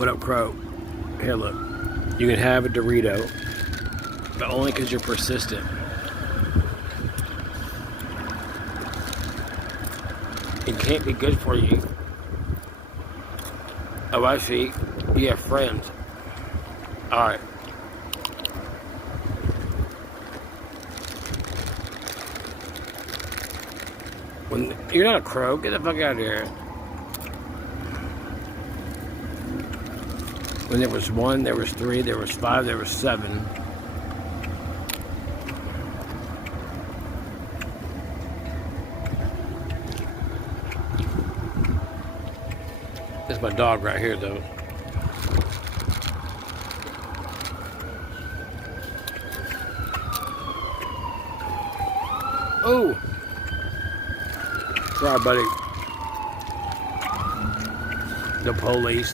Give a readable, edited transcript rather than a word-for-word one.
What up, Crow? Here, look. You can have a Dorito, but only because you're persistent. It can't be good for you. Oh, I see. You have friends. Alright. When you're not a crow, get the fuck out of here. When there was 1, there was 3, there was 5, there was 7. That's my dog right here, though. Oh! Sorry, buddy. The police.